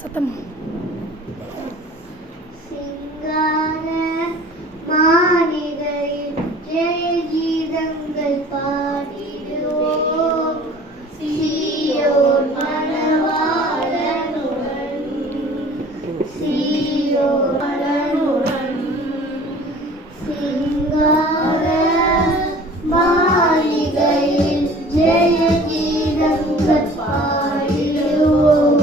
சத்தமா சிங்கார மாளிகையில் ஜெய கீதங்கள் பாடிடுவோம் சீயோன் மணவாளனுடன் சீயோன் மணவாளனுடன் சிங்கார மாளிகையில் ஜெய கீதங்கள் பாடிடுவோம்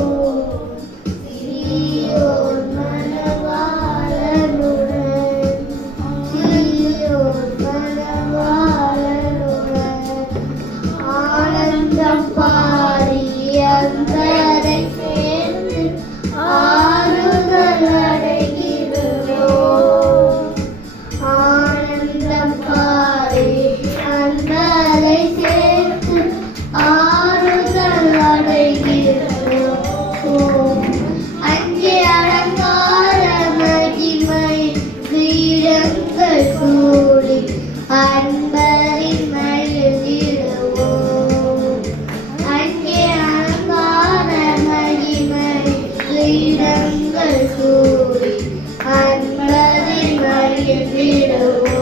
சீயோன் மணவாளனுடன் சீயோன் மணவாளனுடன் ஆனந்தம் பாடி அந்தரை சேர்ந்து ஆறுதல் அடைகிறோம் ஆனந்தம் பாடி அந்தரை சேர்ந்து ஆறுதல் அடைகிறோம் அங்கே அலங்கார மகிமை கிரீடங்கள் சூடி அன்பரின் மகிழ்ந்திடுவோம் அங்கே அலங்கார மகிமை கிரீடங்கள் சூடி அன்பரின் மகிழ்ந்திடுவோம்